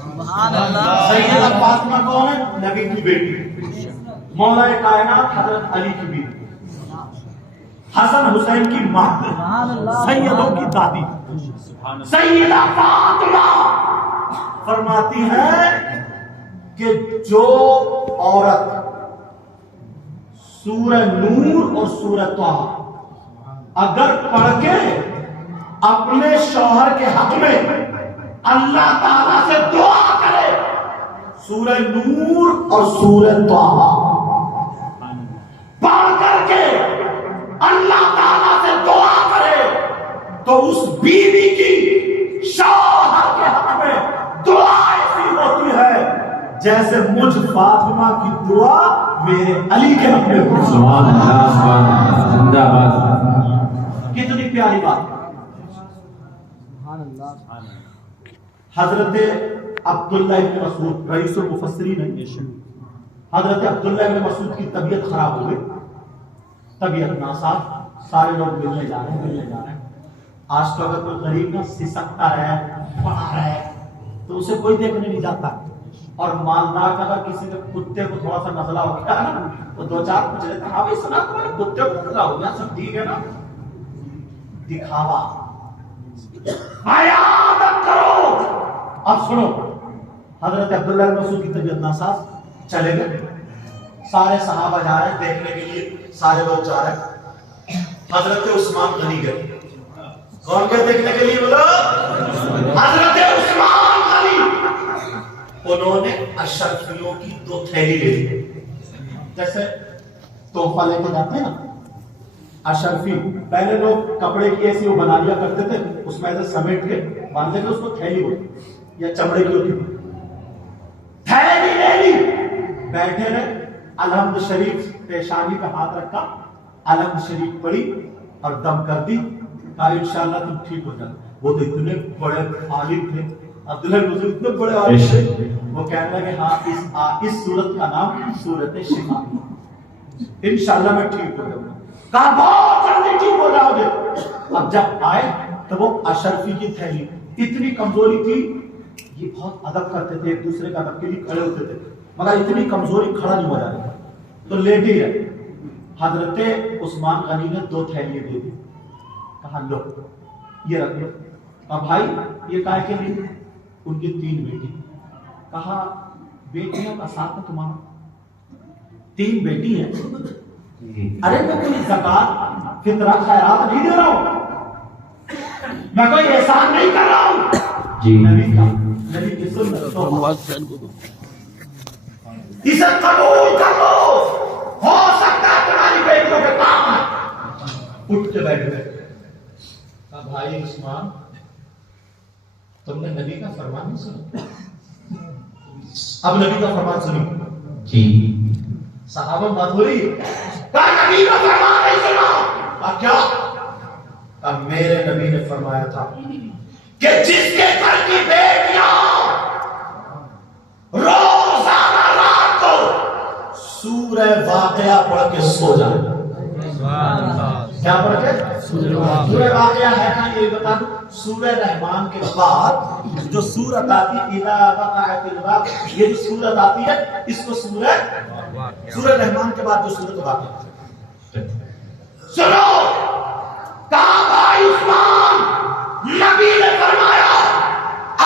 سیدہ فاطمہ کون ہے؟ نبی کی بیٹی، مولا کائنات حضرت علی کی بیٹی، حسن حسین کی ماں، سیدوں کی دادی سیدہ فاطمہ فرماتی ہے کہ جو عورت سورہ نور اور سورہ طٰہٰ اگر پڑھ کے اپنے شوہر کے حق میں اللہ تعالیٰ سے دعا کرے، سورہ نور اور سورہ طٰہٰ پڑھ کر کے اللہ تعالیٰ سے دعا کرے تو اس بیوی کی شوہر کے حق میں دعا ایسی ہوتی ہے جیسے مجھ فاطمہ کی دعا میرے علی کے حق میں ہوتی ہے۔ سبحان اللہ، سبحان اللہ، زندہ باد۔ کتنی پیاری بات۔ حضرت عبداللہ ابن مسعود رئیس المفسرین ہے، حضرت عبداللہ ابن مسعود کی طبیعت خراب ہو گئی، طبیعت ناساز، سارے لوگ ملنے جا رہے ہیں۔ آج تو اگر کوئی غریب نہ سسکتا رہے پڑا رہے تو اسے کوئی دیکھنے نہیں جاتا، اور مالدار کا اگر کسی کے کتے کو تھوڑا سا نزلہ ہو گیا نا تو دو چار پوچھ لیتے ہیں، ہاں بھائی سنا تمہارے کتے کو نزلہ ہو گیا، سب ٹھیک ہے نا؟ دکھاوا۔ عیادت کرو۔ اب سنو، حضرت عبداللہ بن مسعود کی طبیعت ناساز، چلے گئے، سارے صحابہ جا رہے ہیں دیکھنے کے لیے، سارے لوگ جا رہے ہیں، حضرت عثمان غنی گئے۔ کون گئے دیکھنے کے لیے؟ بولو، حضرت عثمان غنی۔ انہوں نے اشرفیوں کی 2 تھیلی لے لی، جیسے تحفہ لے کے جاتے ہیں نا اشرفی، پہلے لوگ کپڑے کی ایسی وہ بنا لیا کرتے تھے، اس میں ایسے سمیٹ کے باندھتے تھے، اس کو تھیلی ہوتی یا چمڑے کی ہوتی تھی، تھیلی لے لی، بیٹھے رہے، الحمد شریف پیشانی پہ ہاتھ رکھا، الحمد شریف پڑھی اور دم کر دی، کہا انشاءاللہ تم ٹھیک ہو جانا۔ وہ تو اتنے بڑے عالم تھے، عبداللہ بن مسعود اتنے بڑے عالم تھے، وہ کہنے لگے ہاں اس سورت کا نام سورت شفا، انشاءاللہ میں ٹھیک ہو جاؤں گا۔ کہا بہت جلدی ٹھیک ہو جاؤ گے۔ اب جب آئے تو وہ اشرفی کی تھیلی اتنی کمزوری تھی، یہ بہت ادب کرتے تھے، ایک دوسرے کا ادب کے لیے کھڑے ہوتے تھے، مگر اتنی کمزوری کھڑا نہیں ہو جا رہا تو لیٹ ہی رہے۔ حضرت عثمان غنی نے 2 تھیلیاں دے دی، کہا لو یہ رکھ لو۔ اب بھائی یہ کائے کے لیے؟ ان کی 3 بیٹی۔ کہا بیٹیوں کا ساتھ ہے تمہارا؟ 3 بیٹی ہیں۔ ارے میں کوئی زکات فطرہ خیرات نہیں دے رہا ہوں، میں کوئی احسان نہیں کر رہا ہوں۔ جی نبی کی سنت اسے قبول کر لو، ہو سکتا ہے تمہاری بیٹیوں کے کام آئے۔ اٹھ کے بیٹھ گئے۔ کہا بھائی عثمان تم نے نبی کا فرمان نہیں سنا؟ اب نبی کا فرمان سنی جی، صحابہ بات ہو رہی ہے، کہا نبی کا فرمان نہیں سنا؟ کہا کیا؟ کہا میرے نبی نے فرمایا تھا کہ جس کے گھر کی بیٹیاں روزانہ رات کو سورہ واقعہ پڑھ کے سو جائیں۔ کیا پڑھ کے؟ سورہ واقعہ ہے نا، یہ بتا دوں سورہ رحمان کے بعد جو سورت آتی ہے اذا وقعت الواقعہ، یہ جو سورت آتی ہے اس کو سورہ رحمان کے بعد جو سورت واقعہ۔ سنو، کہا بھائی عثمان نبی نے فرمایا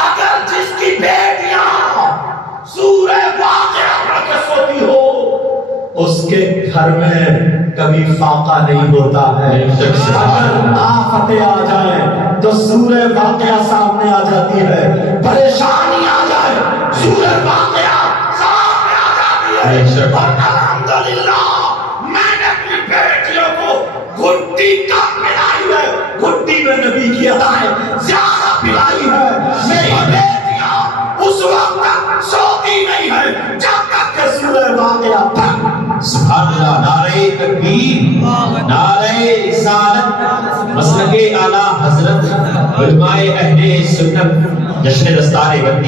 اگر جس کی بیٹیاں سورہ واقعہ پڑھ کے سوتی ہو اس کے گھر میں کبھی فاقہ نہیں ہوتا ہے۔ اگر آفتیں آ جائیں تو سورہ واقعہ سامنے آ جاتی ہے، پریشانی آ جائے سورہ واقعہ سامنے آ جاتی ہے۔ اور الحمدللہ میں نے اپنی بیٹیوں کو گھٹی کم پلائی ہے، گھٹی میں نبی کی ادائیں زیادہ پلائی ہے۔ میری بیٹیاں اس وقت تک سوتی نہیں ہے جب تک کہ سورہ واقعہ پڑھ۔ سبحان اللہ، نعرہ تکبیر، نعرہ رسالت، مسلک اعلیٰ حضرت علماء اہل سنت، جشن دستار گندی۔